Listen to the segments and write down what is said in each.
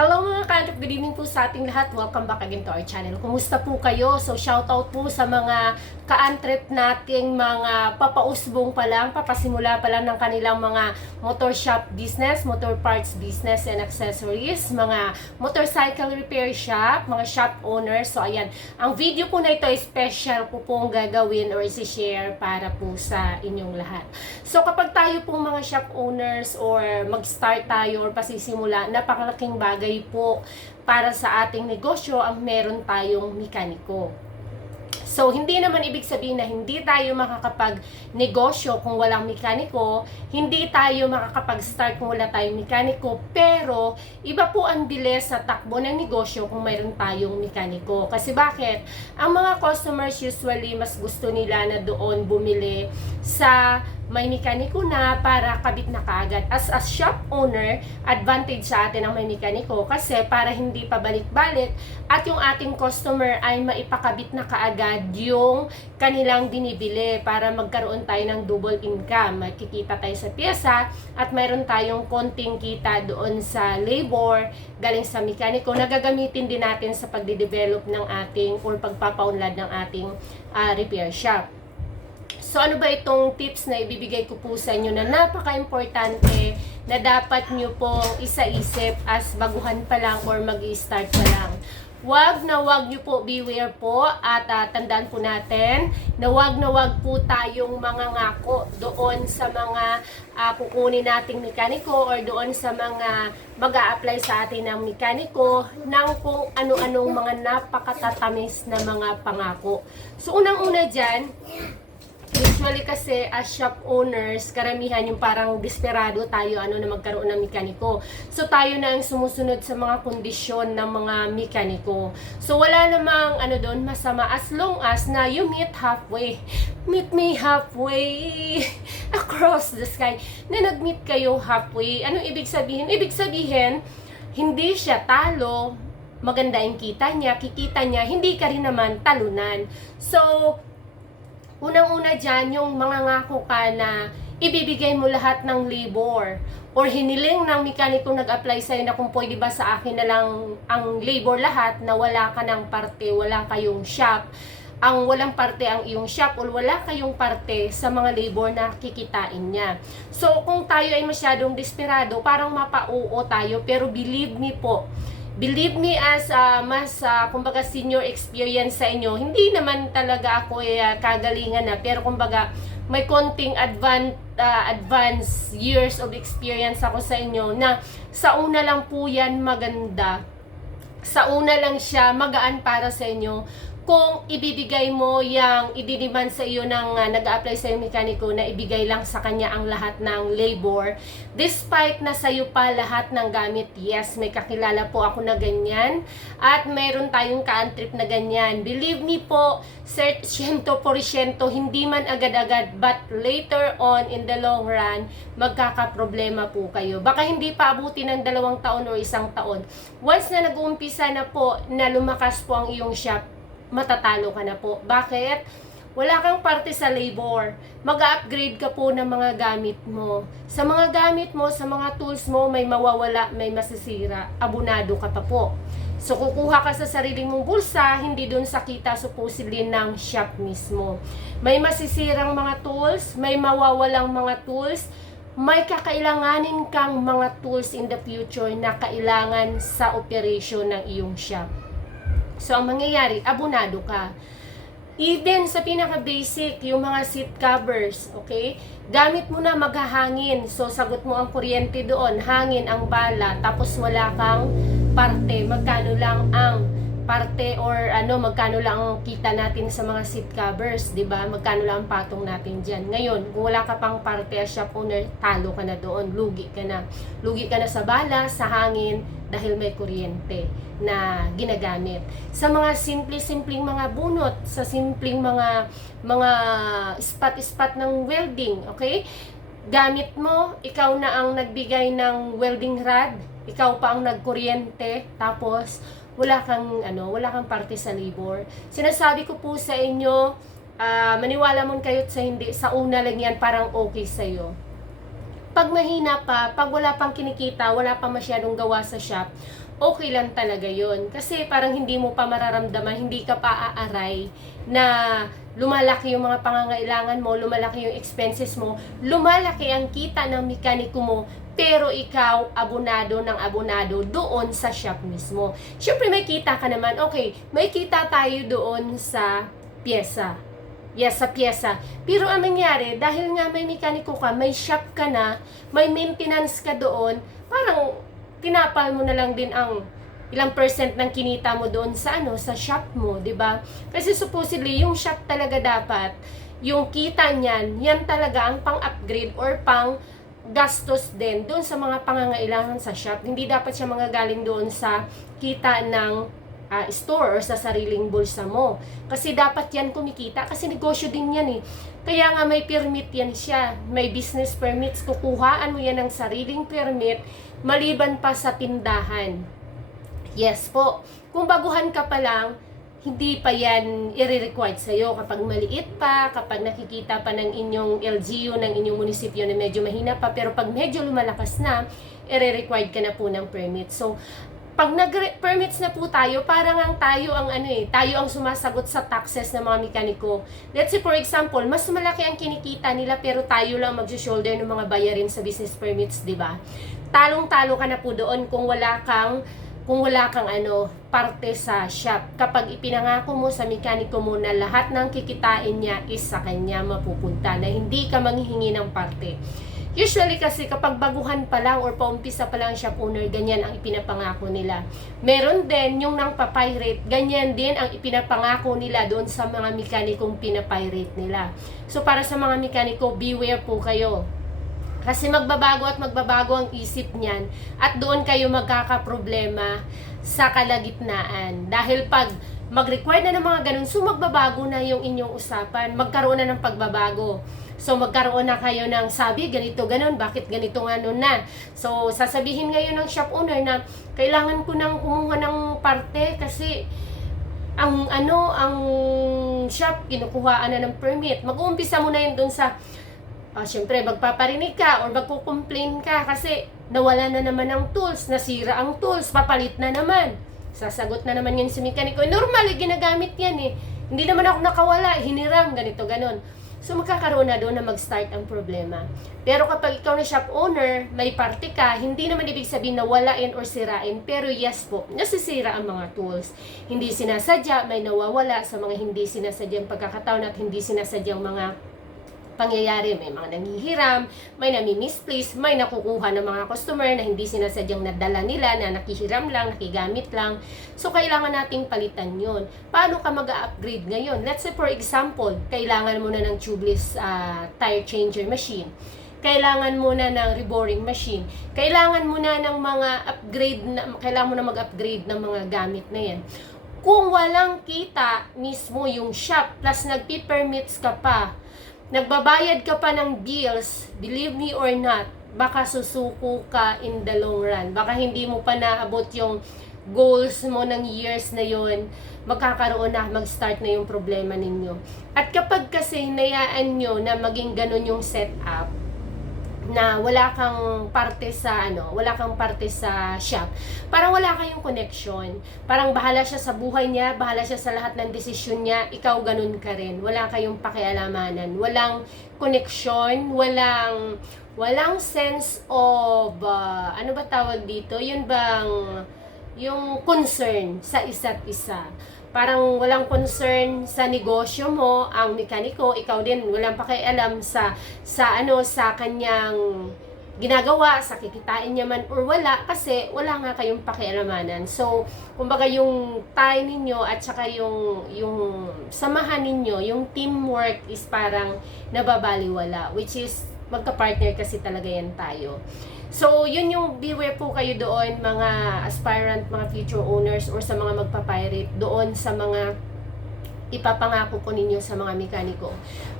Hello mga ka-trip, good evening po sa ating lahat. Welcome back again to our channel. Kumusta po kayo? So shoutout po sa mga ka-trip nating mga papausbong pa lang, papasimula pa lang ng kanilang mga motor shop business, motor parts business and accessories, mga motorcycle repair shop, mga shop owners. So ayan, ang video po na ito ay special po pong gagawin or isi-share para po sa inyong lahat. So kapag tayo pong mga shop owners or mag-start tayo or pasisimula, napakalaking bagay po para sa ating negosyo ang meron tayong mekaniko. So, hindi naman ibig sabihin na hindi tayo makakapag-negosyo kung walang mekaniko, hindi tayo makakapag-start kung wala tayong mekaniko, pero iba po ang bilis sa takbo ng negosyo kung mayroon tayong mekaniko. Kasi bakit? Ang mga customers usually mas gusto nila na doon bumili sa may mekaniko na para kabit na kaagad. As a shop owner, advantage sa atin ang may mekaniko kasi para hindi pabalik-balik at yung ating customer ay maipakabit na kaagad yung kanilang binibili para magkaroon tayo ng double income. Makikita tayo sa pyesa at mayroon tayong konting kita doon sa labor galing sa mekaniko na gagamitin din natin sa pagde-develop ng ating or pagpapaunlad ng ating repair shop. So ano ba itong tips na ibibigay ko po sa inyo na napaka-importante na dapat nyo pong isa-isip as baguhan pa lang or mag-i-start pa lang. Wag nyo po, beware po at tandaan po natin na wag po tayong mangangako doon sa mga kukunin nating mekaniko or doon sa mga mag-a-apply sa atin ng mekaniko ng kung ano-anong mga napakatatamis na mga pangako. So unang-una dyan, usually kasi as shop owners, karamihan yung parang desperado tayo na magkaroon ng mekaniko. So tayo na ang sumusunod sa mga kondisyon ng mga mekaniko. So wala namang doon masama as long as na you meet halfway. Meet me halfway across the sky. Na nag-meet kayo halfway. Anong ibig sabihin? Ibig sabihin, hindi siya talo, maganda yung kita niya, kikita niya, hindi ka rin naman talunan. So, unang-una dyan, yung mangangako ka na ibibigay mo lahat ng labor or hiniling ng mekaniko nag-apply sa'yo na kung pwede ba sa akin na lang ang labor lahat na wala ka ng parte, wala kayong shop. Ang walang parte ang iyong shop o wala kayong parte sa mga labor na kikitain niya. So, kung tayo ay masyadong desperado, parang mapa-oo tayo, pero believe me po, believe me as kumbaga senior experience sa inyo, hindi naman talaga ako kagalingan na, pero kumbaga may konting advance years of experience ako sa inyo na sa una lang po yan maganda, sa una lang siya magaan para sa inyo kung ibibigay mo yung idiniman sa iyo ng nag-a-apply sa iyo mekaniko na ibigay lang sa kanya ang lahat ng labor despite na sa iyo pa lahat ng gamit. Yes, may kakilala po ako na ganyan at mayroon tayong ka-trip na ganyan. Believe me po, 100% hindi man agad-agad but later on in the long run magkakaproblema po kayo. Baka hindi pa abutin ng 2 taon o 1 taon. Once na nag-uumpisa na po na lumakas po ang iyong shop, matatalo ka na po. Bakit? Wala kang parte sa labor. Mag-upgrade ka po ng mga gamit mo. Sa mga gamit mo, sa mga tools mo, may mawawala, may masisira. Abunado ka pa po. So, kukuha ka sa sarili mong bulsa, hindi dun sa kita supposedly ng shop mismo. May masisirang mga tools, may mawawalang mga tools, may kakailanganin kang mga tools in the future na kailangan sa operation ng iyong shop. So, ang mangyayari, abunado ka. Even sa pinaka-basic, yung mga seat covers, okay? Gamit mo na maghahangin. So, sagot mo ang kuryente doon. Hangin ang bala. Tapos, wala kang parte. Magkano lang ang parte or magkano lang ang kita natin sa mga seat covers, 'di ba? Magkano lang ang patong natin diyan. Ngayon, kung wala ka pang parte as shop owner, talo ka na doon, lugi ka na. Lugi ka na sa bala, sa hangin dahil may kuryente na ginagamit. Sa mga simpleng mga bunot, sa simpleng mga spot ng welding, okay? Gamit mo, ikaw na ang nagbigay ng welding rod, ikaw pa ang nagkuryente, tapos wala kang parte sa labor. Sinasabi ko po sa inyo, maniwala mo kayo sa hindi, sa una lang yan parang okay sa'yo. Pag mahina pa, pag wala pang kinikita, wala pang masyadong gawa sa shop, okay lang talaga yon. Kasi parang hindi mo pa mararamdaman, hindi ka pa aaray na lumalaki yung mga pangangailangan mo, lumalaki yung expenses mo, lumalaki ang kita ng mekaniko mo, pero ikaw abonado ng abonado doon sa shop mismo. Syempre may kita ka naman, okay, may kita tayo doon sa pyesa. Yes, sa pyesa. Pero ang nangyari, dahil nga may mekaniko ka, may shop ka na, may maintenance ka doon, parang tinapal mo na lang din ang ilang percent ng kinita mo doon sa sa shop mo, 'di ba? Kasi supposedly yung shop talaga dapat yung kita niyan, yan talaga ang pang-upgrade or pang gastos din doon sa mga pangangailangan sa shop. Hindi dapat siya manggagaling doon sa kita ng store or sa sariling bulsa mo. Kasi dapat yan kumikita kasi negosyo din yan eh. Kaya nga may permit yan siya. May business permits. Kukuhaan mo yan ng sariling permit maliban pa sa tindahan. Yes po. Kung baguhan ka pa lang, hindi pa yan i-required sa'yo kapag maliit pa, kapag nakikita pa ng inyong LGU, ng inyong munisipyo na medyo mahina pa, pero pag medyo lumalakas na, i-required ka na po ng permit. So, pag nag-permits na po tayo, parang tayo ang tayo ang sumasagot sa taxes ng mga mekaniko. Let's say for example, mas malaki ang kinikita nila pero tayo lang mag-shoulder ng mga bayarin sa business permits, 'di ba? Talong-talo ka na po doon kung wala kang parte sa shop. Kapag ipinangako mo sa mekaniko mo na lahat ng kikitain niya is sa kanya mapupunta, na hindi ka manghihingi ng parte. Usually kasi kapag baguhan pa lang or paumpisa pa lang shop owner, ganyan ang ipinapangako nila. Meron din yung nang papirate, ganyan din ang ipinapangako nila doon sa mga mekanikong pinapirate nila. So para sa mga mekaniko, beware po kayo. Kasi magbabago at magbabago ang isip niyan at doon kayo magkakaproblema sa kalagitnaan. Dahil pag mag-require na ng mga ganun, so magbabago na yung inyong usapan, magkaroon na ng pagbabago. So magkaroon na kayo ng sabi, ganito, ganun, bakit ganito nga nun na. So sasabihin ngayon ng shop owner na kailangan ko nang kumuha ng parte kasi ang shop kinukuhaan na ng permit. Mag-uumpisa mo na yun dun sa syempre magpaparinig ka or magko-complain ka kasi nawala na naman ang tools, nasira ang tools, papalit na naman. Sasagot na naman yun si mekaniko. Normal, ginagamit yan eh. Hindi naman ako nakawala, hiniram, ganito, ganon. So magkakaroon na doon na mag-start ang problema. Pero kapag ikaw na shop owner, may parte ka, hindi naman ibig sabihin na walain or sirain. Pero yes po, nasisira ang mga tools. Hindi sinasadya, may nawawala sa mga hindi sinasadyang pagkakataon at hindi sinasadyang mga pangyayari. May mga nanghihiram, may nami-misplace, may nakukuha ng mga customer na hindi sinasadyang nadala nila, na nakihiram lang, nakigamit lang. So, kailangan nating palitan yun. Paano ka mag-upgrade ngayon? Let's say, for example, kailangan mo na ng tubeless tire changer machine. Kailangan mo na ng reboring machine. Kailangan mo na ng mga upgrade, kailangan mo na mag-upgrade ng mga gamit na yan. Kung walang kita mismo yung shop, plus nagpi-permits ka pa, nagbabayad ka pa ng bills, believe me or not, baka susuko ka in the long run. Baka hindi mo pa naabot yung goals mo ng years na yon, magkakaroon na, mag-start na yung problema ninyo. At kapag kasi hinayaan nyo na maging ganun yung setup, na wala kang parte sa shop, parang wala kayong connection, parang bahala siya sa buhay niya, bahala siya sa lahat ng desisyon niya, ikaw ganun ka rin, wala kayong pakialamanan, walang connection, walang sense of ano ba tawag dito, yun bang yung concern sa isa't isa. Parang walang concern sa negosyo mo, ang mekaniko, ikaw din walang pakialam sa kanyang ginagawa, sa kikitain niya man or wala, kasi wala nga kayong pakialamanan. So, kumbaga yung tie ninyo at saka yung samahan ninyo, yung teamwork is parang nababaliwala, which is magka-partner kasi talaga yan tayo. So, yun yung beware po kayo doon, mga aspirant, mga future owners, or sa mga magpapirate, doon sa mga ipapangako po ninyo sa mga mekaniko.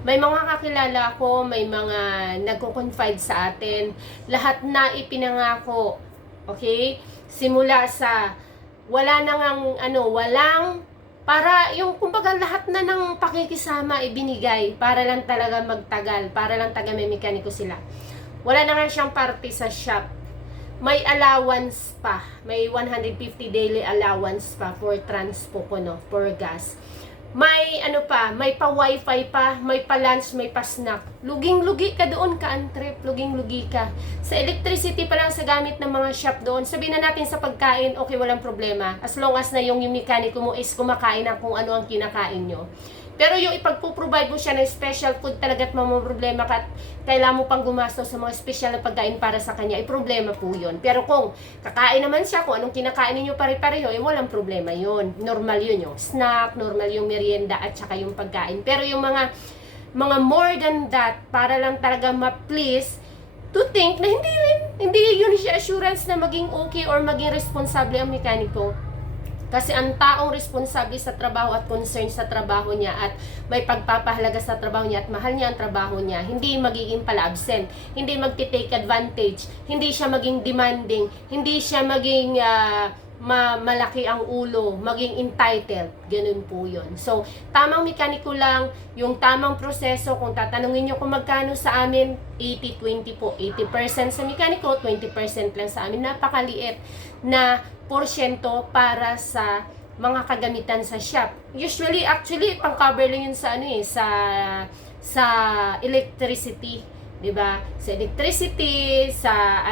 May mga kakilala ko, may mga nagko-confide sa atin, lahat na ipinangako, okay? Simula sa, wala nang walang, para yung kumbaga lahat na ng pakikisama ibinigay, para lang talaga magtagal, para lang taga may mekaniko sila. wala na nga siyang party sa shop. May allowance pa. May 150 daily allowance pa for transpo ko, no, for gas. May ano pa, may pa wifi pa, may pa lunch, may pa snack. Luging-lugi ka doon, ka-antrep, luging-lugi ka. Sa electricity pa lang sa gamit ng mga shop doon, sabihin na natin sa pagkain, okay, walang problema. As long as na yung mekaniko mo is kumakain ng kung ano ang kinakain nyo. Pero yung ipagpo-provide mo siya ng special food talaga't problema ka at kailangan mo pang gumastos sa mga special na pagkain para sa kanya, ay problema po yun. Pero kung kakain naman siya, kung anong kinakain ninyo pare-pareho, eh walang problema yun. Normal yun yung snack, normal yung merienda at saka yung pagkain. Pero yung mga more than that, para lang talaga ma-please, to think na hindi yun siya assurance na maging okay or maging responsable ang mekaniko. Kasi ang taong responsable sa trabaho at concern sa trabaho niya at may pagpapahalaga sa trabaho niya at mahal niya ang trabaho niya, hindi magiging pala absent, hindi magti-take advantage, hindi siya maging demanding, hindi siya maging malaki ang ulo, maging entitled. Ganun po yun. So, tamang mekaniko lang, yung tamang proseso, kung tatanungin nyo kung magkano sa amin, 80-20 po. 80% sa mekaniko, 20% lang sa amin. Napakaliit na porsyento para sa mga kagamitan sa shop. Usually, actually, pang-cover lang yun sa sa electricity, 'di ba? Sa electricity, sa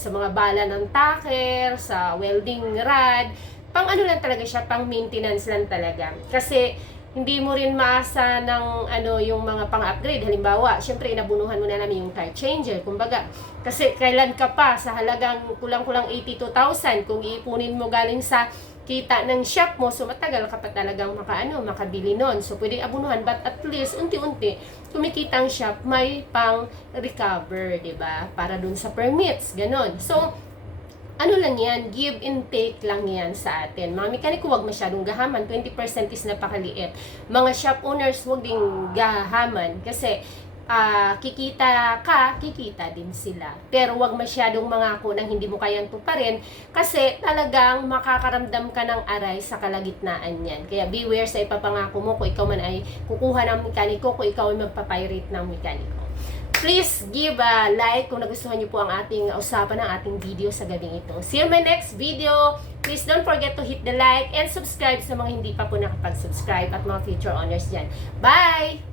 sa mga bala ng tacker, sa welding rod, pang ano lang talaga siya, pang maintenance lang talaga. Kasi hindi mo rin maasa ng yung mga pang-upgrade. Halimbawa, syempre inabunuhan mo na namin yung tire changer. Kumbaga, kasi kailan ka pa sa halagang kulang-kulang 82,000 kung iipunin mo galing sa kita ng shop mo, so matagal ka pa talagang makabili nun. So, pwede abunuhan, but at least, unti-unti, kumikita ang shop, may pang-recover, 'di ba? Para dun sa permits, ganon. So, ano lang yan, give and take lang yan sa atin. Mga mekaniko, huwag masyadong gahaman, 20% is napakaliit. Mga shop owners, huwag ding gahaman, kasi kikita din sila. Pero huwag masyadong mangako nang hindi mo kayang tuparin, kasi talagang makakaramdam ka ng aray sa kalagitnaan yan. Kaya beware sa ipapangako mo kung ikaw man ay kukuha ng mekaniko, kung ikaw ay magpapirate ng mekaniko. Please give a like kung nagustuhan niyo po ang ating usapan ng ating video sa gabing ito. See you in my next video. Please don't forget to hit the like and subscribe sa mga hindi pa po nakapag-subscribe at mga future owners dyan. Bye!